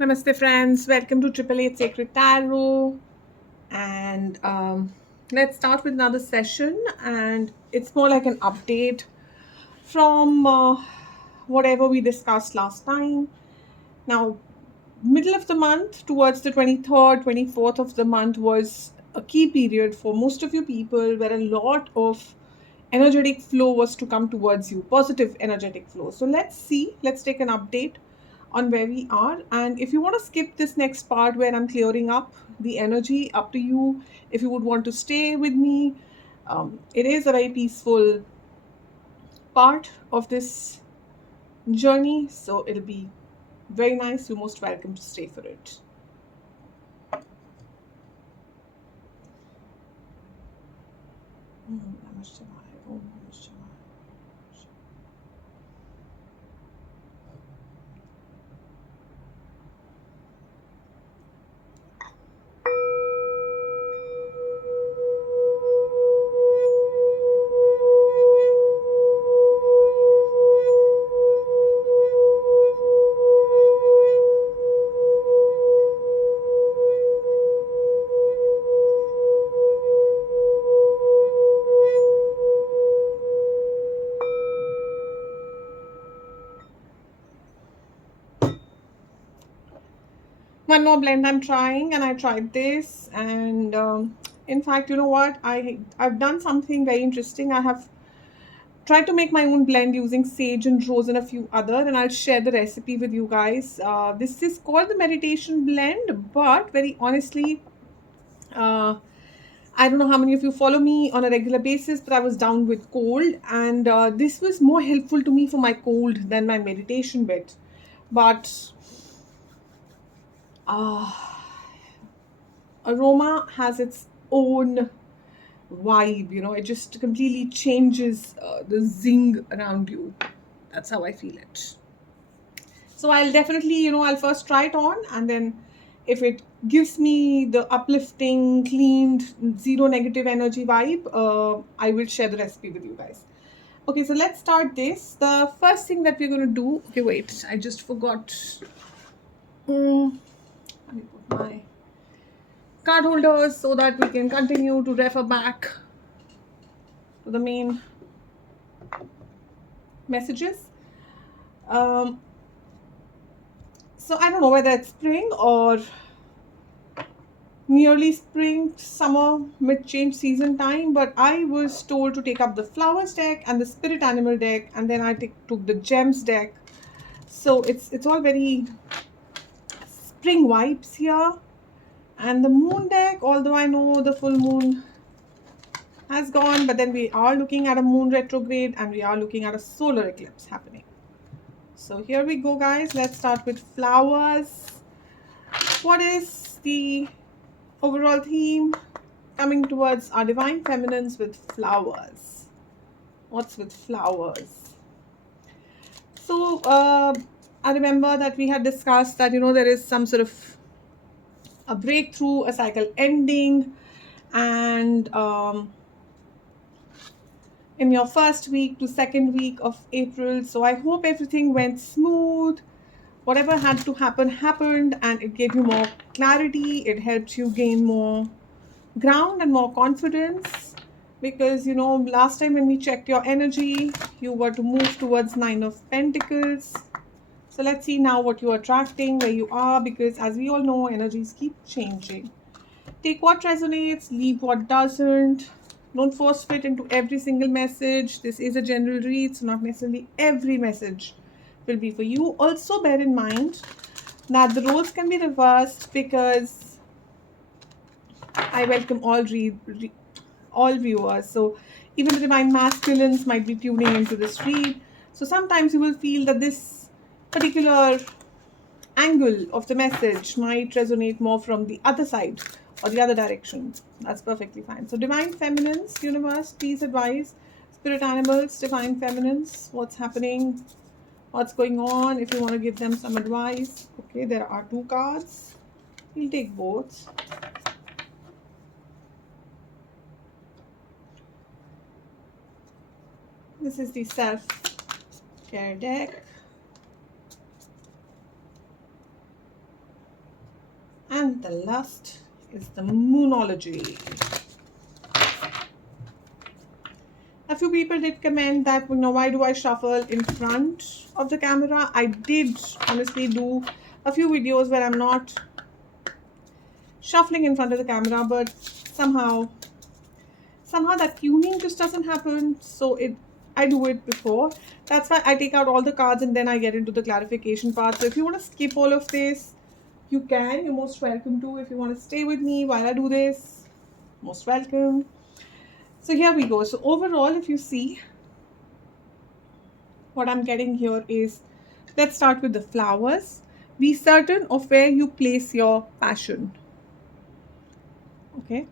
Namaste, friends. Welcome to Triple Eight Sacred Tarot. And let's start with another session. And it's more like an update from whatever we discussed last time. Now, middle of the month, towards the 23rd, 24th of the month, was a key period for most of you people where a lot of energetic flow was to come towards you, positive energetic flow. So let's take an update on where we are. And if you want to skip this next part where I'm clearing up the energy, up to you. If you would want to stay with me, it is a very peaceful part of this journey, so it'll be very nice. You're most welcome to stay for it. Namah Shivaya, Om Namah Shivaya. One more blend I'm trying, and I tried this, and in fact, you know what, I've done something very interesting. I have tried to make my own blend using sage and rose and a few other, and I'll share the recipe with you guys. This is called the meditation blend, but very honestly, uh, I don't know how many of you follow me on a regular basis, but I was down with cold, and this was more helpful to me for my cold than my meditation bit. But uh, aroma has its own vibe, it just completely changes the zing around you. That's how I feel it. So I'll definitely, I'll first try it on, and then if it gives me the uplifting, cleaned, zero negative energy vibe, I will share the recipe with you guys. Okay, so let's start this. The first thing that we're going to do, okay, wait, I just forgot. Let me put my card holders so that we can continue to refer back to the main messages. Um, so I don't know whether it's spring or nearly spring, summer, mid-change season time, but I was told to take up the flowers deck and the spirit animal deck, and then I took the gems deck. So it's all very spring vibes here. And the moon deck, although I know the full moon has gone, but then we are looking at a moon retrograde and we are looking at a solar eclipse happening. So here we go, guys. Let's start with flowers. What is the overall theme? Coming towards our divine feminines with flowers. What's with flowers? So I remember that we had discussed that there is some sort of a breakthrough, a cycle ending, and in your first week to second week of April. So I hope everything went smooth. Whatever had to happen happened, and it gave you more clarity. It helped you gain more ground and more confidence, because last time when we checked your energy, you were to move towards Nine of Pentacles. So let's see now what you're attracting, where you are, because as we all know, energies keep changing. Take what resonates, leave what doesn't. Don't force fit into every single message. This is a general read, so not necessarily every message will be for you. Also bear in mind that the roles can be reversed, because I welcome all viewers. So even the divine masculines might be tuning into this read. So sometimes you will feel that this particular angle of the message might resonate more from the other side or the other direction. That's perfectly fine. So divine feminines, universe, please advise spirit animals, divine feminines, what's happening, what's going on, if you want to give them some advice. Okay, there are two cards. We'll take both. This is the self-care deck. And the last is the moonology. A few people did comment that, why do I shuffle in front of the camera? I did honestly do a few videos where I'm not shuffling in front of the camera, but somehow that tuning just doesn't happen. So I do it before. That's why I take out all the cards and then I get into the clarification part. So if you want to skip all of this, you can. You're most welcome to. If you want to stay with me while I do this, most welcome. So here we go. So overall, if you see, what I'm getting here is, let's start with the flowers. Be certain of where you place your passion. Okay.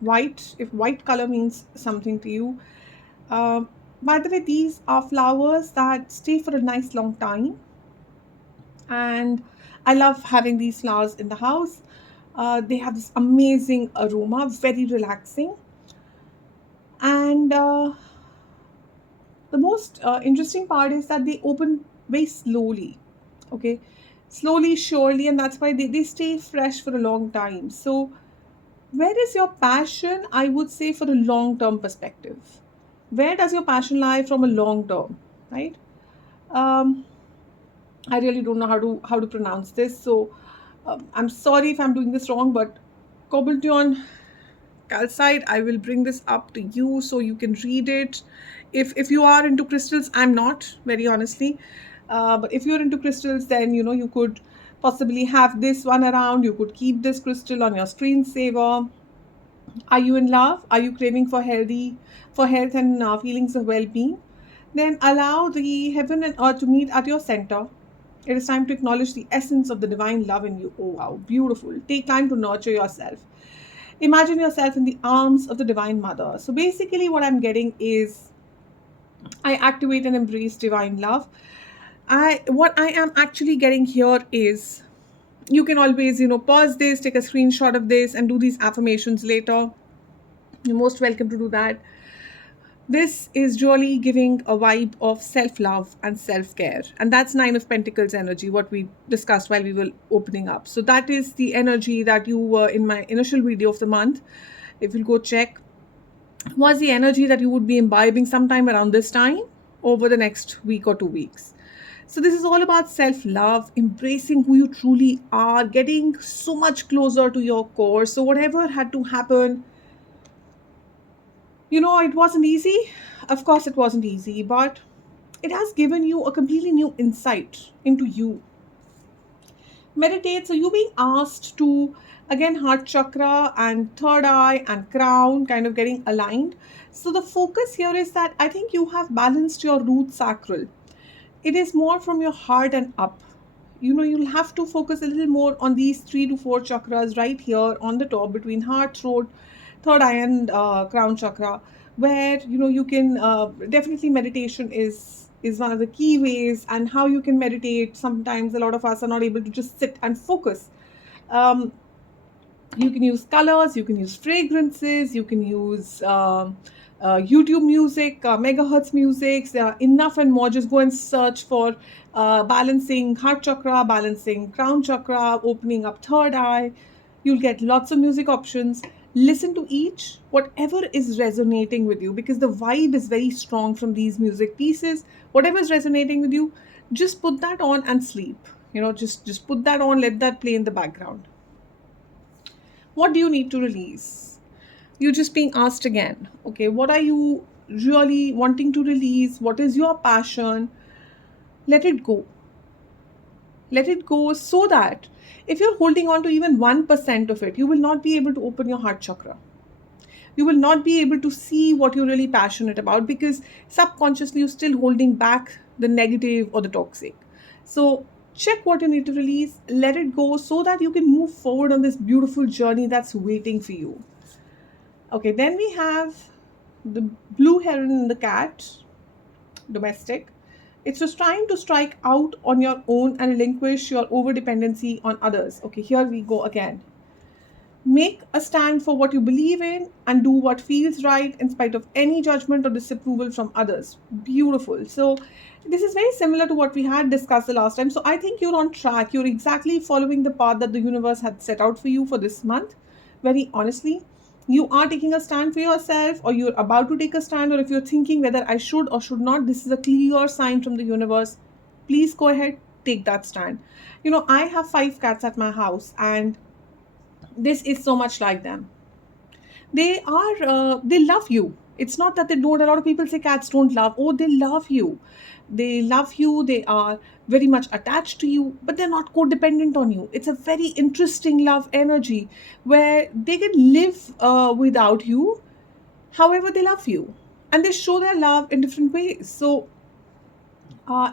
White, if white color means something to you. Um, by the way, these are flowers that stay for a nice long time. And I love having these flowers in the house. They have this amazing aroma, very relaxing. And the most interesting part is that they open very slowly. Okay. Slowly, surely, and that's why they stay fresh for a long time. So, where is your passion? I would say for a long term perspective. Where does your passion lie from a long term, right? Um, I really don't know how to pronounce this, so I'm sorry if I'm doing this wrong. But Cobblton calcite, I will bring this up to you so you can read it. If you are into crystals, I'm not, very honestly, but if you're into crystals, then you could possibly have this one around. You could keep this crystal on your screensaver. Are you in love? Are you craving for health and feelings of well-being? Then allow the heaven and earth to meet at your center. It is time to acknowledge the essence of the divine love in you. Oh wow, beautiful. Take time to nurture yourself. Imagine yourself in the arms of the divine mother. So basically what I'm getting is, I activate and embrace divine love. I am actually getting here is, you can always pause this, take a screenshot of this and do these affirmations later. You're most welcome to do that. This is really giving a vibe of self love and self care. And that's Nine of Pentacles energy, what we discussed while we were opening up. So, that is the energy that you were in my initial video of the month. If you'll go check, was the energy that you would be imbibing sometime around this time over the next week or 2 weeks. So, this is all about self love, embracing who you truly are, getting so much closer to your core. So, whatever had to happen, it wasn't easy. Of course, it wasn't easy, but it has given you a completely new insight into you. Meditate. So, you being asked to, again, heart chakra and third eye and crown kind of getting aligned. So, the focus here is that I think you have balanced your root sacral. It is more from your heart and up. You'll have to focus a little more on these 3 to 4 chakras right here on the top between heart, throat, third eye, and crown chakra, where you can definitely, meditation is one of the key ways. And how you can meditate, sometimes a lot of us are not able to just sit and focus. um, you can use colors, you can use fragrances, you can use YouTube music, megahertz music. There are enough and more. Just go and search for balancing heart chakra, balancing crown chakra, opening up third eye. You'll get lots of music options. Listen to each, whatever is resonating with you, because the vibe is very strong from these music pieces. Whatever is resonating with you, just put that on and sleep. Just put that on, let that play in the background. What do you need to release? You're just being asked again. Okay, what are you really wanting to release? What is your passion? Let it go. Let it go, so that if you're holding on to even 1% of it, you will not be able to open your heart chakra. You will not be able to see what you're really passionate about, because subconsciously you're still holding back the negative or the toxic. So check what you need to release, let it go, so that you can move forward on this beautiful journey that's waiting for you. Okay, then we have the blue heron and the cat, domestic. It's just trying to strike out on your own and relinquish your over dependency on others. Okay, here we go again. Make a stand for what you believe in and do what feels right in spite of any judgment or disapproval from others. Beautiful. So, this is very similar to what we had discussed the last time. So, I think you're on track. You're exactly following the path that the universe had set out for you for this month. Very honestly, you are taking a stand for yourself, or you're about to take a stand, or if you're thinking whether I should or should not, this is a clear sign from the universe. Please go ahead, take that stand. I have 5 cats at my house, and this is so much like them. They love you. It's not that they don't. A lot of people say cats don't love. Oh, they love you. They love you. They are very much attached to you, but they're not codependent on you. It's a very interesting love energy where they can live without you. However, they love you, and they show their love in different ways. So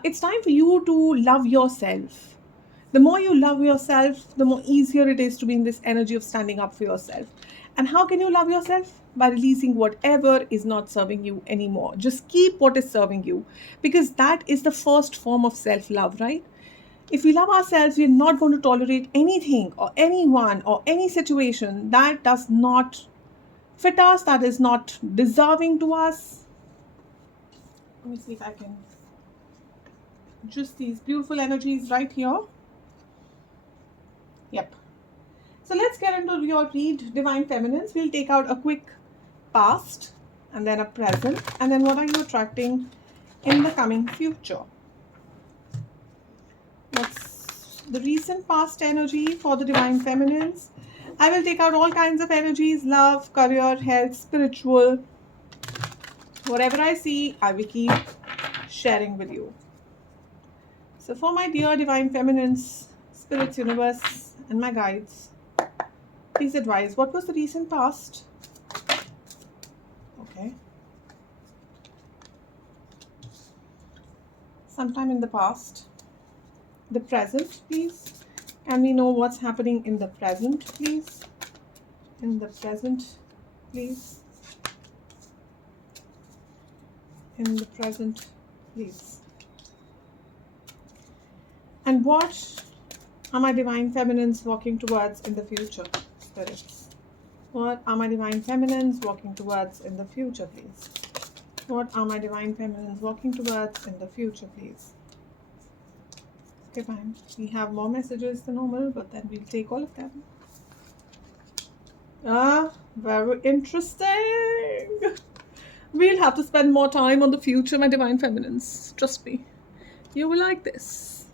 it's time for you to love yourself. The more you love yourself, the more easier it is to be in this energy of standing up for yourself. And how can you love yourself? By releasing whatever is not serving you anymore. Just keep what is serving you, because that is the first form of self love, right? If we love ourselves, we're not going to tolerate anything or anyone or any situation that does not fit us, that is not deserving to us. Let me see if I can just these beautiful energies right here. Yep. So let's get into your read, Divine Feminines. We'll take out a quick past and then a present, and then what are you attracting in the coming future? What's the recent past energy for the Divine Feminines? I will take out all kinds of energies: love, career, health, spiritual. Whatever I see, I will keep sharing with you. So for my dear Divine Feminines, Spirits, Universe, and my guides, please advise, what was the recent past? Okay. Sometime in the past. The present, please. Can we know what's happening in the present, please? In the present, please. In the present, please. And what are my Divine Feminines walking towards in the future, spirits? What are my Divine Feminines walking towards in the future, please? What are my Divine Feminines walking towards in the future, please? Okay, fine. We have more messages than normal, but then we'll take all of them. Very interesting. We'll have to spend more time on the future, my Divine Feminines. Trust me. You will like this.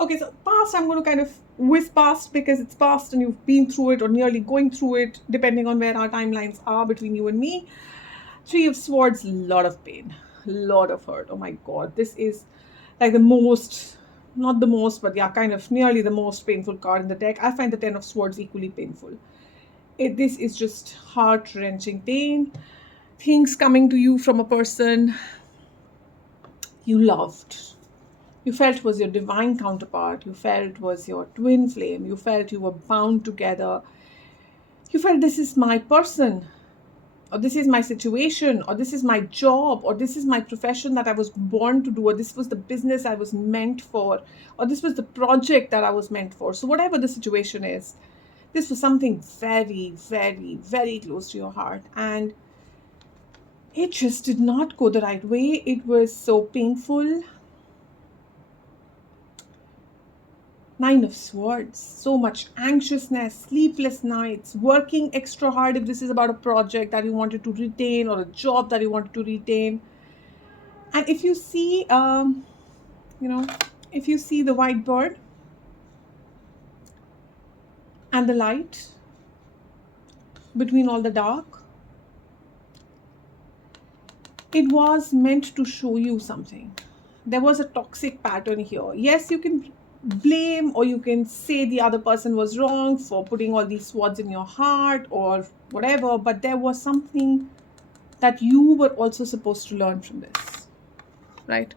Okay, so past, I'm going to kind of whiz past because it's past and you've been through it or nearly going through it, depending on where our timelines are between you and me. 3 of Swords, lot of pain, lot of hurt. Oh my God, this is like the most, not the most, but yeah, kind of nearly the most painful card in the deck. I find the 10 of Swords equally painful. This is just heart-wrenching pain. Things coming to you from a person you loved. You felt was your divine counterpart. You felt was your twin flame. You felt you were bound together. You felt this is my person, or this is my situation, or this is my job, or this is my profession that I was born to do, or this was the business I was meant for, or this was the project that I was meant for. So whatever the situation is, this was something very, very, very close to your heart. And it just did not go the right way. It was so painful. 9 of Swords, so much anxiousness, sleepless nights, working extra hard if this is about a project that you wanted to retain or a job that you wanted to retain. And if you see, if you see the white bird and the light between all the dark, it was meant to show you something. There was a toxic pattern here. Yes, you can blame or you can say the other person was wrong for putting all these swords in your heart or whatever, but there was something that you were also supposed to learn from this, right?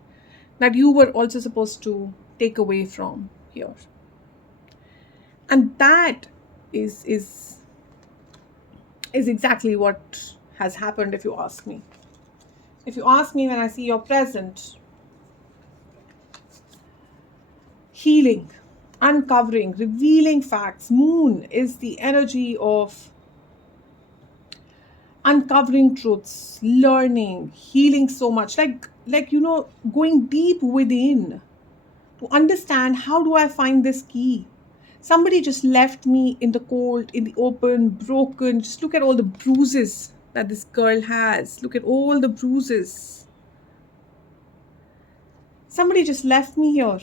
That you were also supposed to take away from here. And that is exactly what has happened, if you ask me. If you ask me, when I see your present, healing, uncovering, revealing facts. Moon is the energy of uncovering truths, learning, healing so much. Going deep within to understand, how do I find this key? Somebody just left me in the cold, in the open, broken. Just look at all the bruises that this girl has. Look at all the bruises. Somebody just left me here.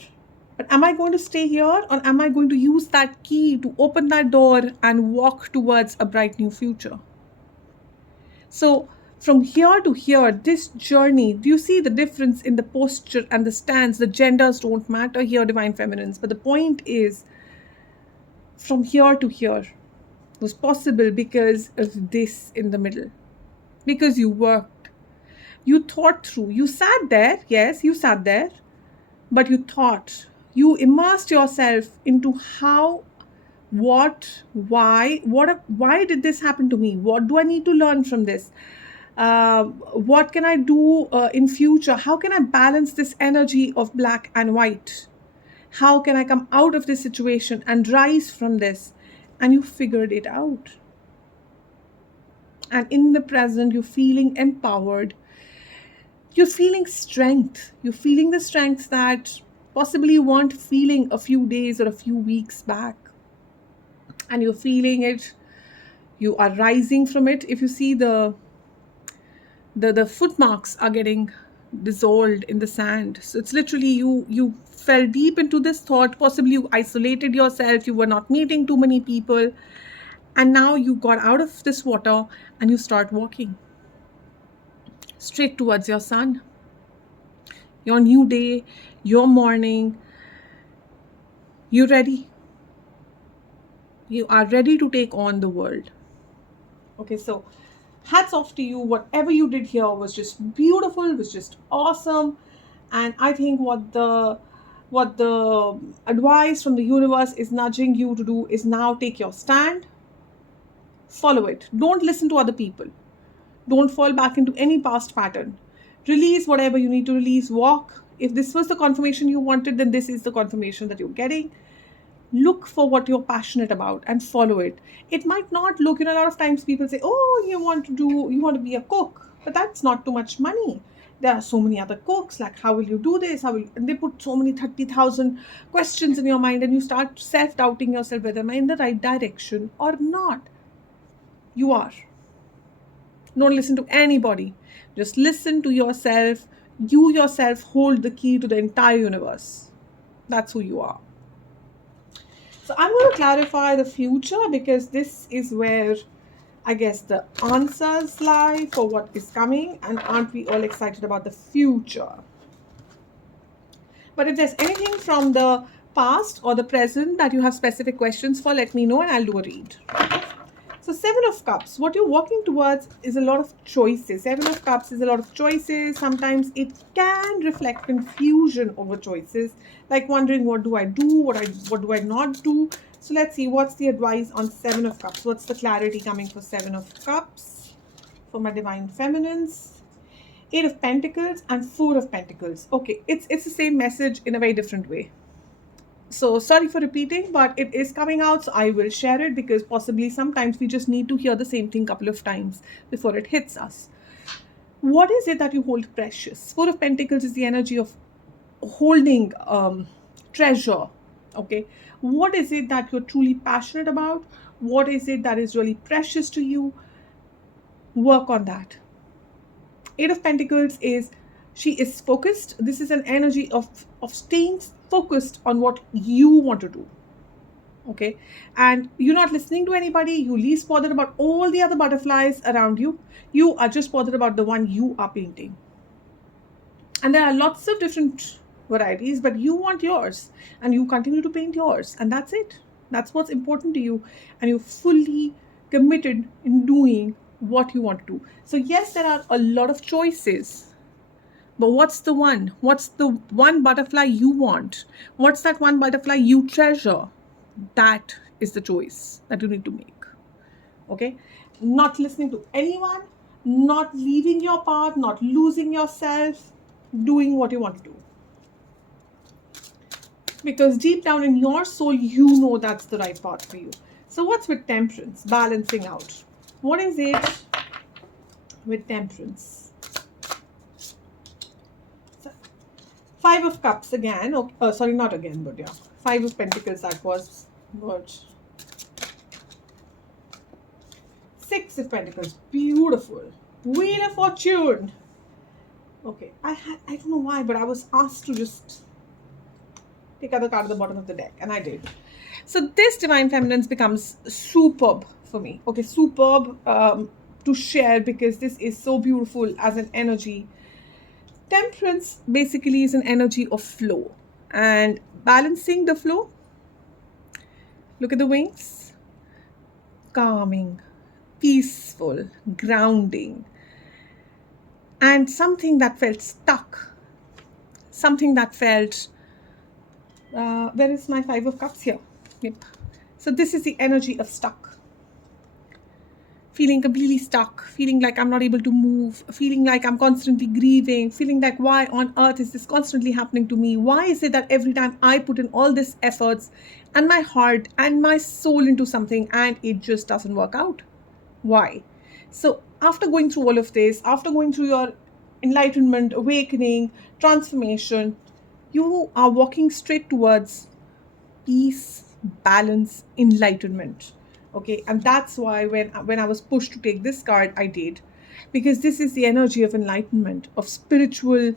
But am I going to stay here, or am I going to use that key to open that door and walk towards a bright new future? So, from here to here, this journey, do you see the difference in the posture and the stance? The genders don't matter here, divine feminines. But the point is, from here to here was possible because of this in the middle. Because you worked, you thought through, you sat there, yes, you sat there, but you thought, you immersed yourself into how, what, why did this happen to me? What do I need to learn from this? What can I do in future? How can I balance this energy of black and white? How can I come out of this situation and rise from this? And you figured it out. And in the present, you're feeling empowered. You're feeling strength. You're feeling the strength that possibly you weren't feeling a few days or a few weeks back. And you're feeling it. You are rising from it. If you see the footmarks are getting dissolved in the sand. So it's literally you fell deep into this thought. Possibly you isolated yourself. You were not meeting too many people. And now you got out of this water and you start walking straight towards your sun, your new day, your morning. You're ready. You are ready to take on the world. Okay, so hats off to you. Whatever you did here was just beautiful, was just awesome. And I think what the advice from the universe is nudging you to do is now take your stand, follow it. Don't listen to other people. Don't fall back into any past pattern. Release whatever you need to release. Walk. If this was the confirmation you wanted, then this is the confirmation that you're getting. Look for what you're passionate about and follow it. It might not look, a lot of times people say, oh, you want to be a cook, but that's not too much money. There are so many other cooks, like how will you do this? And they put so many 30,000 questions in your mind, and you start self-doubting yourself whether am I in the right direction or not. You are. Don't listen to anybody. Just listen to yourself. You yourself hold the key to the entire universe. That's who you are. So I'm going to clarify the future, because this is where I guess the answers lie for what is coming. And aren't we all excited about the future? But if there's anything from the past or the present that you have specific questions for, let me know and I'll do a read. So 7 of Cups, what you're working towards is a lot of choices. 7 of Cups is a lot of choices. Sometimes it can reflect confusion over choices, like wondering, what do I do? What do I not do? So let's see, what's the advice on 7 of Cups? What's the clarity coming for 7 of Cups for my divine feminines? 8 of Pentacles and 4 of Pentacles. Okay, it's the same message in a very different way. So sorry for repeating, but it is coming out, so I will share it, because possibly sometimes we just need to hear the same thing a couple of times before it hits us. What is it that you hold precious? 4 of Pentacles is the energy of holding treasure. Okay, what is it that you're truly passionate about? What is it that is really precious to you? Work on that. 8 of Pentacles is, she is focused. This is an energy of staying focused on what you want to do. Okay, and you're not listening to anybody. You least bothered about all the other butterflies around you. You are just bothered about the one you are painting. And there are lots of different varieties, but you want yours, and you continue to paint yours, and that's it. That's what's important to you, and you're fully committed in doing what you want to do. So yes, there are a lot of choices, but what's the one? What's the one butterfly you want? What's that one butterfly you treasure? That is the choice that you need to make. Okay? Not listening to anyone, not leaving your path, not losing yourself, doing what you want to do. because deep down in your soul, you know that's the right path for you. So, what's with temperance? Balancing out. What is it with temperance? So, Five of Cups again. Okay, sorry, not again, but yeah. Five of Pentacles, that was good. Six of Pentacles, beautiful. Wheel of Fortune. Okay, I don't know why, but I was asked to just take other card at the bottom of the deck, and I did. So this Divine Feminines becomes superb for me. Okay, superb to share because this is so beautiful as an energy. Temperance basically is an energy of flow and balancing the flow. Look at the wings. Calming, peaceful, grounding, and something that felt stuck, something that felt where is my Five of Cups here? Yep. So this is the energy of stuck. Feeling completely stuck, feeling like I'm not able to move, feeling like I'm constantly grieving, feeling like why on earth is this constantly happening to me? Why is it that every time I put in all this efforts and my heart and my soul into something and it just doesn't work out? Why? So after going through all of this, after going through your enlightenment, awakening, transformation, you are walking straight towards peace, balance, enlightenment. Okay, and that's why when I was pushed to take this card, I did, because this is the energy of enlightenment, of spiritual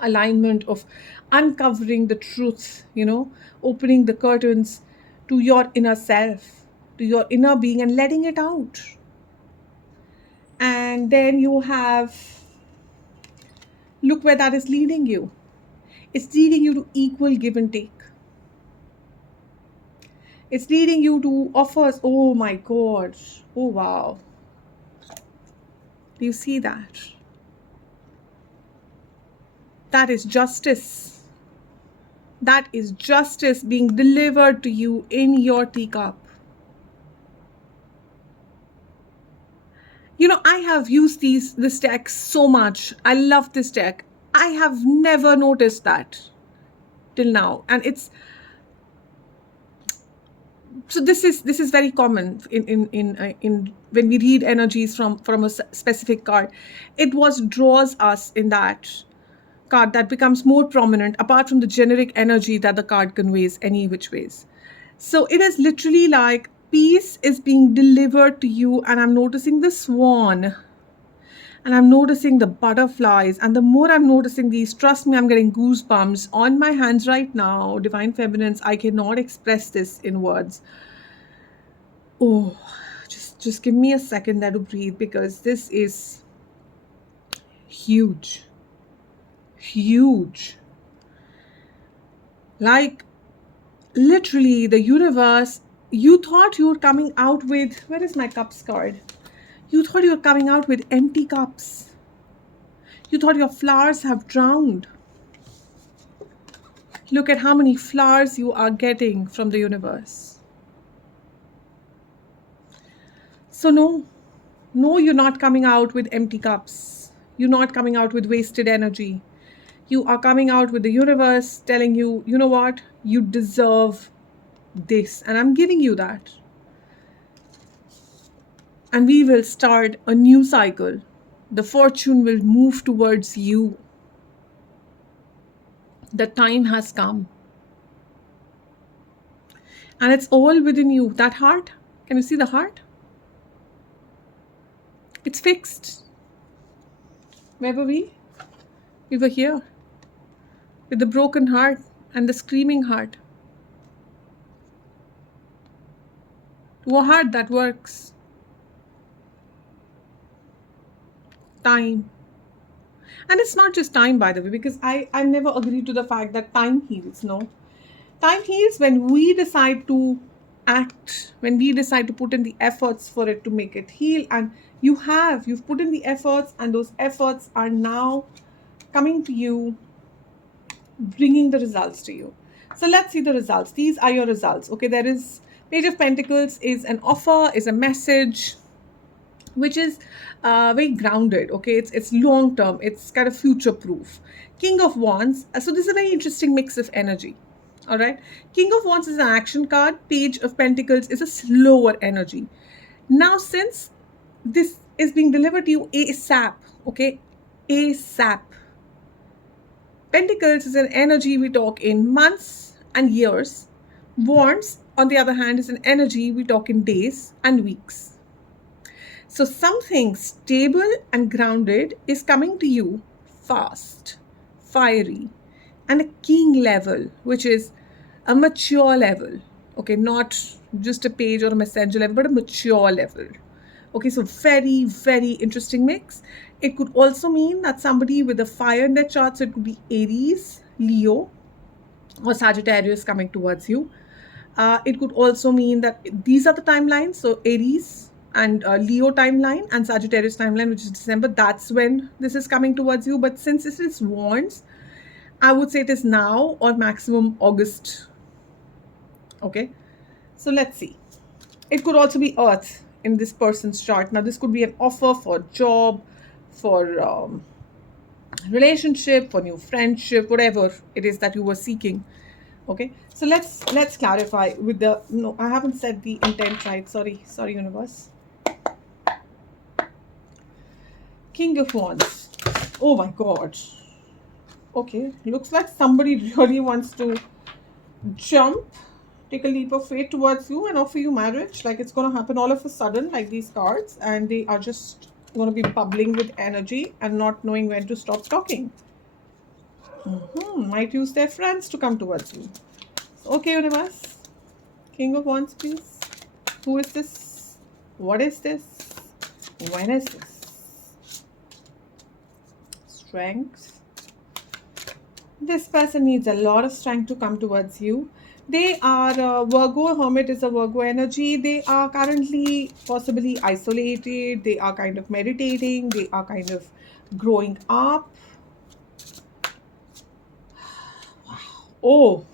alignment, of uncovering the truth, opening the curtains to your inner self, to your inner being, and letting it out. And then you have, look where that is leading you. It's leading you to equal give and take. It's leading you to offers. Oh my God. Oh wow. Do you see that? That is justice. That is justice being delivered to you in your teacup. I have used this deck so much. I love this deck. I have never noticed that till now. And it's so this is very common in when we read energies from a specific card. It was draws us in that card that becomes more prominent apart from the generic energy that the card conveys any which ways. So it is literally like peace is being delivered to you, and I'm noticing the swan, and I'm noticing the butterflies, and the more I'm noticing these, trust me, I'm getting goosebumps on my hands right now. Divine Feminines, I cannot express this in words. Oh, just give me a second there to breathe, because this is huge. Huge. Like, literally, the universe, you thought you were coming out with, where is my cups card? You thought you were coming out with empty cups. You thought your flowers have drowned. Look at how many flowers you are getting from the universe. So no, you're not coming out with empty cups. You're not coming out with wasted energy. You are coming out with the universe telling you, you know what? You deserve this. And I'm giving you that. And we will start a new cycle. The fortune will move towards you. The time has come. And it's all within you. That heart, can you see the heart? It's fixed. Where were we? We were here. With the broken heart and the screaming heart. To a heart that works. Time. And it's not just time, by the way, because I've never agreed to the fact that time heals. No. Time heals when we decide to act, when we decide to put in the efforts for it to make it heal. And you've put in the efforts, and those efforts are now coming to you, bringing the results to you. So let's see the results. These are your results. Okay, there is Page of Pentacles is an offer, is a message, which is very grounded. Okay, it's long term, it's kind of future proof. King of Wands, so this is a very interesting mix of energy. All right. King of Wands is an action card. Page of Pentacles is a slower energy. Now, since this is being delivered to you ASAP, okay, ASAP. Pentacles is an energy we talk in months and years. Wands, on the other hand, is an energy we talk in days and weeks. So something stable and grounded is coming to you fast, fiery, and a king level, which is a mature level. Okay, not just a page or a messenger level, but a mature level. Okay, so very, very interesting mix. It could also mean that somebody with a fire in their chart, so it could be Aries, Leo, or Sagittarius coming towards you. It could also mean that these are the timelines. So Aries and Leo timeline and Sagittarius timeline, which is December, that's when this is coming towards you. But since this is Wands, I would say it is now or maximum August. Okay, so let's see. It could also be Earth in this person's chart. Now, this could be an offer for job, for relationship, for new friendship, whatever it is that you were seeking. Okay, so let's clarify with the, no, I haven't said the intent right. Sorry, universe. King of Wands. Oh my God. Okay, looks like somebody really wants to jump, take a leap of faith towards you and offer you marriage. Like it's going to happen all of a sudden, like these cards, and they are just going to be bubbling with energy and not knowing when to stop talking. Might use their friends to come towards you. Okay, universe. King of Wands, please. Who is this? What is this? When is this? Strength. This person needs a lot of strength to come towards you. They are Virgo. Hermit is a Virgo energy. They are currently possibly isolated. They are kind of meditating. They are kind of growing up. Oh,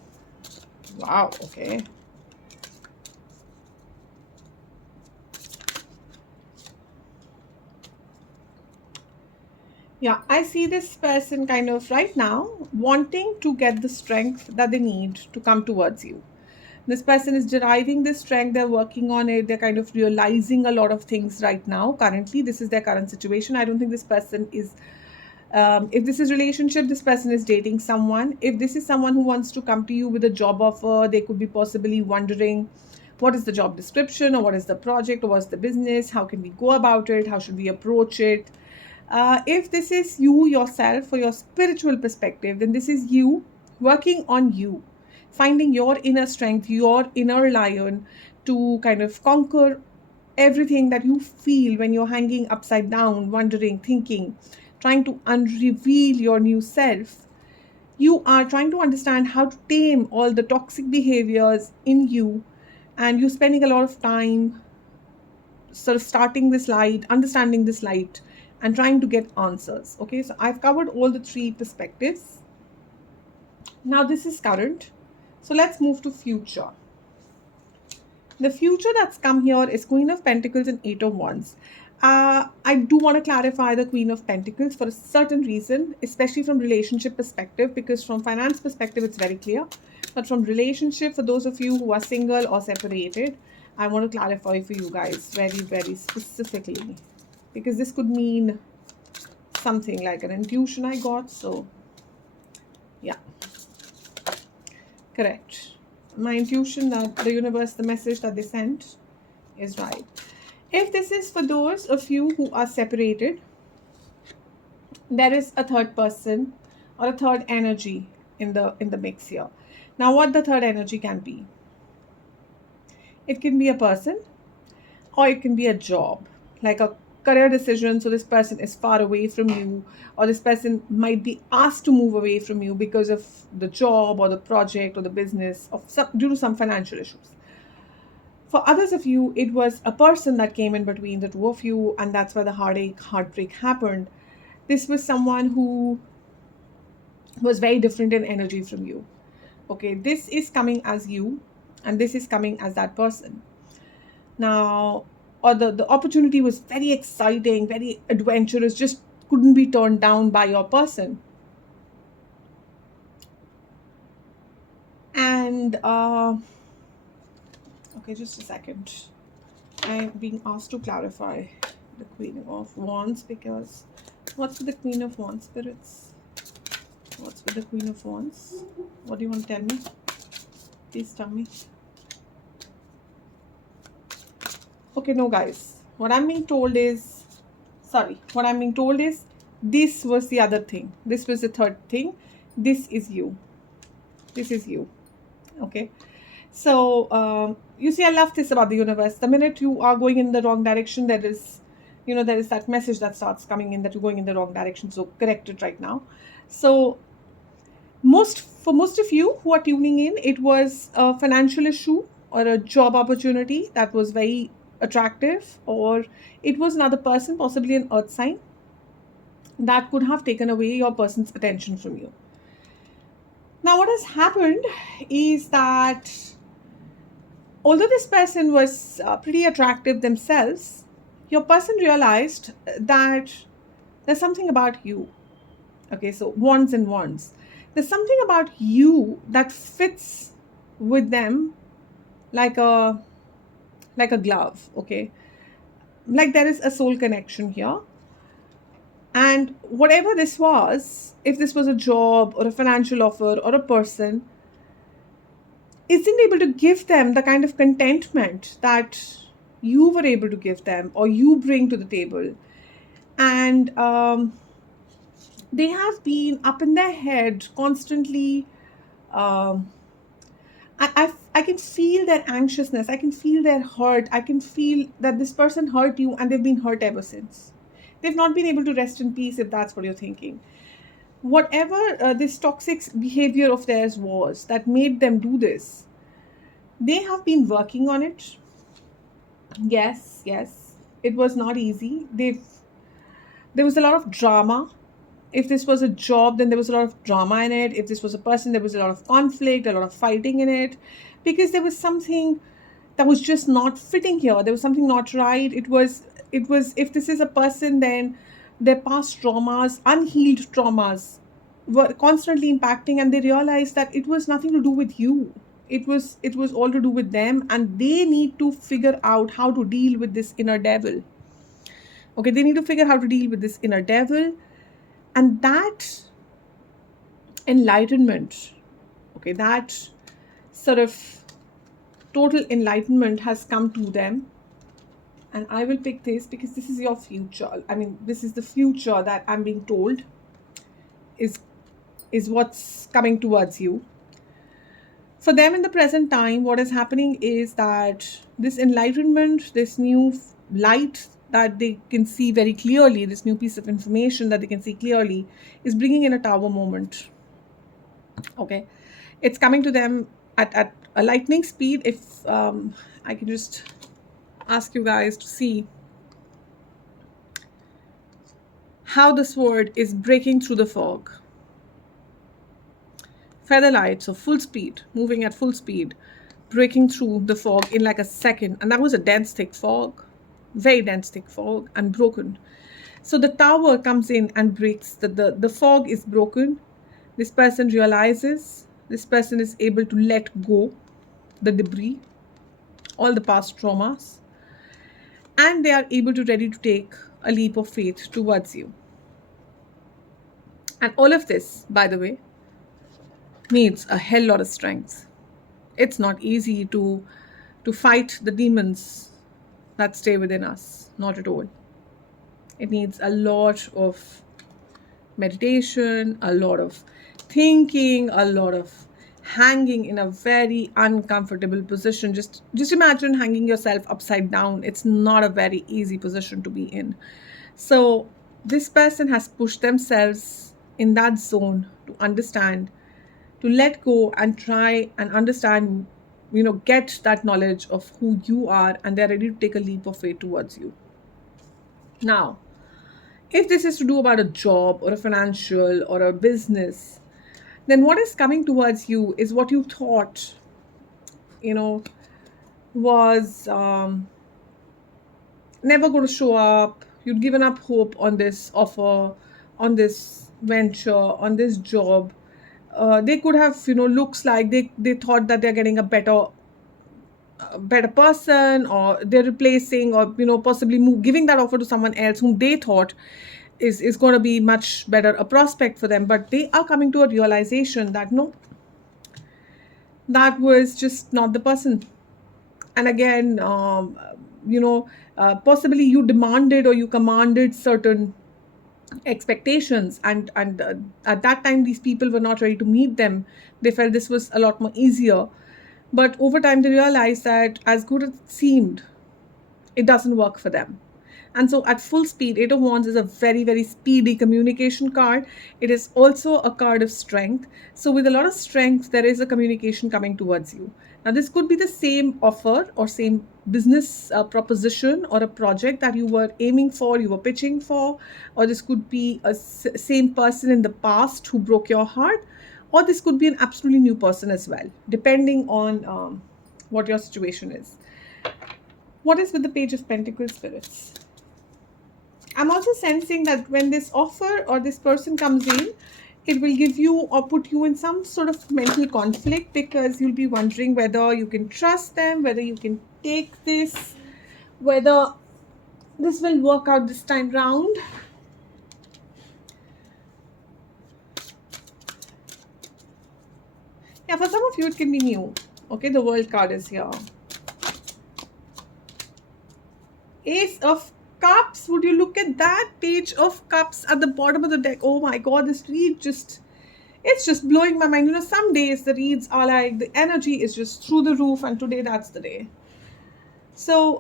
wow. Okay. Yeah, I see this person kind of right now wanting to get the strength that they need to come towards you. This person is deriving this strength, they're working on it, they're kind of realizing a lot of things right now. Currently, this is their current situation. I don't think this person is, if this is relationship, this person is dating someone. If this is someone who wants to come to you with a job offer, they could be possibly wondering what is the job description, or what is the project, or what's the business, how can we go about it, how should we approach it. If this is you yourself, for your spiritual perspective, then this is you working on you, finding your inner strength, your inner lion, to kind of conquer everything that you feel when you're hanging upside down, wondering, thinking, trying to unreveal your new self. You are trying to understand how to tame all the toxic behaviors in you, and you're spending a lot of time sort of starting this light, understanding this light, and trying to get answers. Okay, so I've covered all the three perspectives. Now, this is current. So let's move to future. The future that's come here is Queen of Pentacles and Eight of Wands. I do want to clarify the Queen of Pentacles for a certain reason, especially from relationship perspective, because from finance perspective, it's very clear. But from relationship, for those of you who are single or separated, I want to clarify for you guys very, very specifically, because this could mean something like an intuition I got. So, yeah, correct. My intuition that the universe, the message that they sent is right. If this is for those of you who are separated, there is a third person or a third energy in the mix here. Now, what the third energy can be? It can be a person, or it can be a job, like a career decision. So this person is far away from you, or this person might be asked to move away from you because of the job or the project or the business, of due to some financial issues. For others of you, it was a person that came in between the two of you, and that's why the heartbreak happened. This was someone who was very different in energy from you. Okay, this is coming as you, and this is coming as that person. Now, or the opportunity was very exciting, very adventurous, just couldn't be turned down by your person. And And okay, just a second. I'm being asked to clarify the Queen of Wands, because what's with the Queen of Wands, spirits? What's with the Queen of Wands? What do you want to tell me? Please tell me. Okay, no, guys. What I'm being told is, sorry, what I'm being told is this was the other thing. This was the third thing. This is you. This is you. Okay. So, you see, I love this about the universe. The minute you are going in the wrong direction, there is, there is that message that starts coming in that you're going in the wrong direction. So, correct it right now. So, for most of you who are tuning in, it was a financial issue or a job opportunity that was very attractive, or it was another person, possibly an earth sign, that could have taken away your person's attention from you. Now, what has happened is that although this person was pretty attractive themselves, your person realized that there's something about you. Okay, so wants and wants. There's something about you that fits with them like a glove. Okay, like there is a soul connection here. And whatever this was, if this was a job or a financial offer or a person, isn't able to give them the kind of contentment that you were able to give them or you bring to the table. And they have been up in their head constantly. um, I can feel their anxiousness. I can feel their hurt. I can feel that this person hurt you and they've been hurt ever since. They've not been able to rest in peace, if that's what you're thinking. Whatever this toxic behavior of theirs was that made them do this, they have been working on it. Yes, yes. It was not easy. There was a lot of drama. If this was a job, then there was a lot of drama in it. If this was a person, there was a lot of conflict, a lot of fighting in it, because there was something that was just not fitting here. There was something not right. It was if this is a person, then their past traumas, unhealed traumas, were constantly impacting, and they realized that it was nothing to do with you. It was all to do with them, and they need to figure out how to deal with this inner devil. Okay, they need to figure how to deal with this inner devil, and that enlightenment, okay, that sort of total enlightenment has come to them. And I will pick this because this is your future. I mean, this is the future that I'm being told is what's coming towards you. For them in the present time, what is happening is that this enlightenment, this new light that they can see very clearly, this new piece of information that they can see clearly, is bringing in a tower moment. Okay, it's coming to them at a lightning speed. If I can just ask you guys to see how the sword is breaking through the fog. Featherlight, so full speed, moving at full speed, breaking through the fog in like a second. And that was a dense, thick fog, very dense, thick fog, and broken. So the tower comes in and breaks. The fog is broken. This person realizes, this person is able to let go the debris, all the past traumas, and they are able to ready to take a leap of faith towards you. And all of this, by the way, needs a hell lot of strength. It's not easy to fight the demons that stay within us, not at all. It needs a lot of meditation, a lot of thinking, a lot of hanging in a very uncomfortable position. Just imagine hanging yourself upside down. It's not a very easy position to be in. So this person has pushed themselves in that zone to understand, to let go and try and understand, get that knowledge of who you are, and they're ready to take a leap of faith towards you. Now, if this is to do about a job or a financial or a business, then what is coming towards you is what you thought, was never going to show up. You'd given up hope on this offer, on this venture, on this job. They could have, looks like they thought that they're getting a better person, or they're replacing, or possibly giving that offer to someone else whom they thought is going to be much better a prospect for them, but they are coming to a realization that no, that was just not the person. And again, possibly you demanded or you commanded certain expectations, and at that time these people were not ready to meet them. They felt this was a lot more easier, but over time they realized that as good as it seemed, it doesn't work for them. And so at full speed, Eight of Wands is a very, very speedy communication card. It is also a card of strength. So with a lot of strength, there is a communication coming towards you. Now, this could be the same offer or same business proposition or a project that you were aiming for, you were pitching for, or this could be a same person in the past who broke your heart, or this could be an absolutely new person as well, depending on what your situation is. What is with the Page of Pentacles, spirits? I'm also sensing that when this offer or this person comes in, it will give you or put you in some sort of mental conflict, because you'll be wondering whether you can trust them, whether you can take this, whether this will work out this time round. Yeah, for some of you, it can be new. Okay, the World card is here. Ace of Cups. Would you look at that? Page of Cups at the bottom of the deck. Oh my God, this read it's just blowing my mind. Some days the reads are like the energy is just through the roof, and today that's the day. So,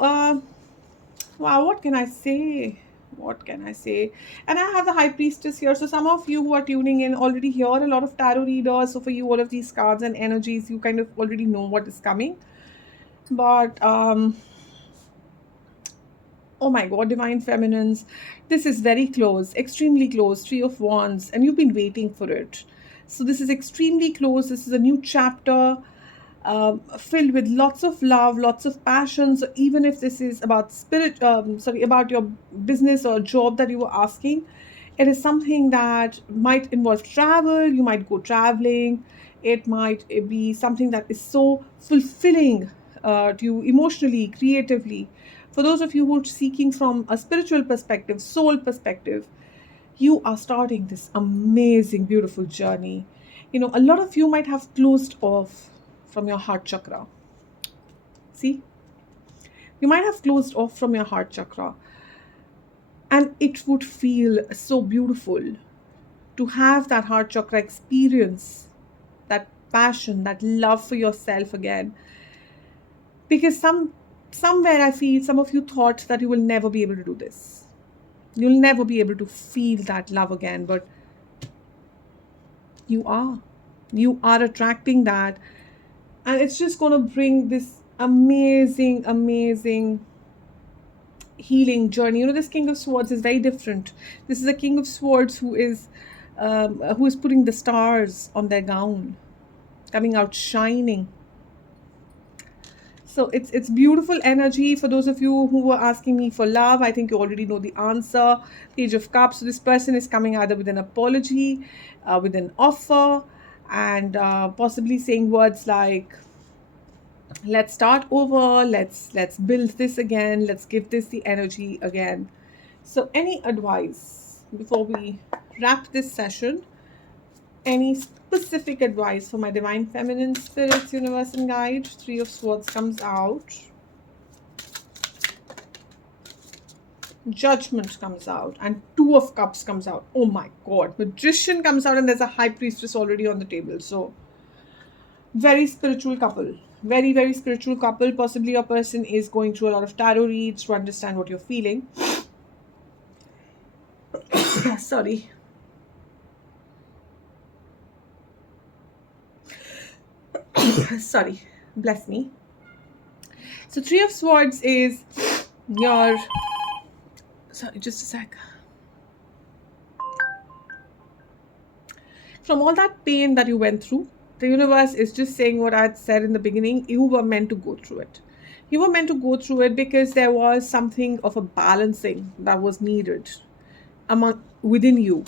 wow, what can I say? What can I say? And I have the High Priestess here. So some of you who are tuning in already hear a lot of tarot readers. So for you, all of these cards and energies, you kind of already know what is coming. But oh my God, Divine Feminines, this is very close, extremely close. Three of Wands, and you've been waiting for it. So this is extremely close. This is a new chapter, filled with lots of love, lots of passion. So even if this is about about your business or job that you were asking, it is something that might involve travel. You might go traveling. It might be something that is so fulfilling to you emotionally, creatively. For those of you who are seeking from a spiritual perspective, soul perspective, you are starting this amazing, beautiful journey. A lot of you might have closed off from your heart chakra. See? You might have closed off from your heart chakra. And it would feel so beautiful to have that heart chakra experience, that passion, that love for yourself again. Because somewhere I feel some of you thought that you will never be able to do this. You'll never be able to feel that love again, but you are. You are attracting that. And it's just going to bring this amazing, amazing healing journey. This King of Swords is very different. This is a King of Swords who is putting the stars on their gown, coming out shining. So it's beautiful energy. For those of you who were asking me for love, I think you already know the answer. Page of Cups. So this person is coming either with an apology, with an offer, and possibly saying words like, let's start over, let's build this again, let's give this the energy again. So any advice before we wrap this session? Any specific advice for my Divine Feminine, Spirits, Universe and Guide? Three of Swords comes out. Judgment comes out, and Two of Cups comes out. Oh my God. Magician comes out, and there's a High Priestess already on the table. So very spiritual couple. Very, very spiritual couple. Possibly your person is going through a lot of tarot reads to understand what you're feeling. Sorry. Sorry. Bless me. So Three of Swords is your... Sorry, just a sec. From all that pain that you went through, the universe is just saying what I had said in the beginning. You were meant to go through it. You were meant to go through it because there was something of a balancing that was needed within you.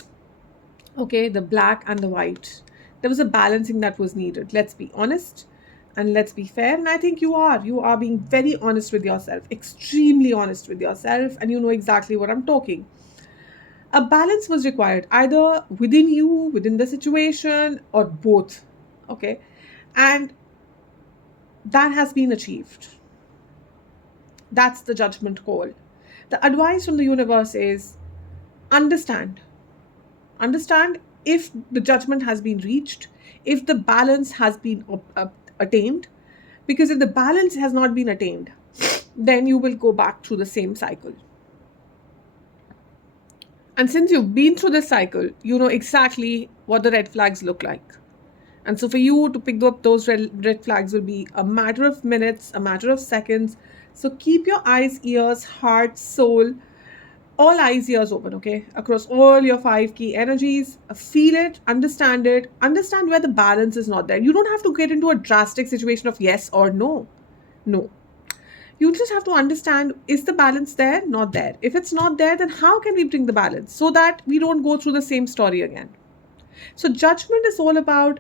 Okay, the black and the white. There was a balancing that was needed. Let's be honest and let's be fair. And I think you are. You are being very honest with yourself, extremely honest with yourself, and you know exactly what I'm talking. A balance was required either within you, within the situation, or both. Okay. And that has been achieved. That's the judgment call. The advice from the universe is understand. Understand if the judgment has been reached, if the balance has been attained. Because if the balance has not been attained, then you will go back through the same cycle. And since you've been through this cycle, you know exactly what the red flags look like. And so for you to pick up those red flags will be a matter of minutes, a matter of seconds. So keep your eyes, ears, heart, soul, all eyes, ears open, okay? Across all your five key energies. Feel it, understand where the balance is not there. You don't have to get into a drastic situation of yes or no. No. You just have to understand, is the balance there? Not there. If it's not there, then how can we bring the balance so that we don't go through the same story again? So, judgment is all about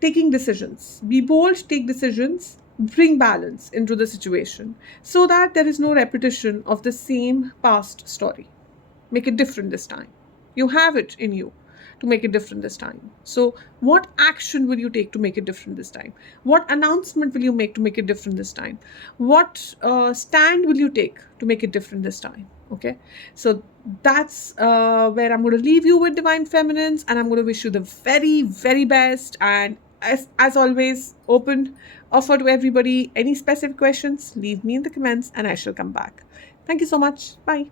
taking decisions. Be bold, take decisions, bring balance into the situation so that there is no repetition of the same past story. Make it different this time. You have it in you to make it different this time. So, what action will you take to make it different this time? What announcement will you make to make it different this time? What stand will you take to make it different this time? Okay, so that's where I'm going to leave you with Divine Feminines, and I'm going to wish you the very, very best. And as always, open offer to everybody. Any specific questions, leave me in the comments, and I shall come back. Thank you so much. Bye.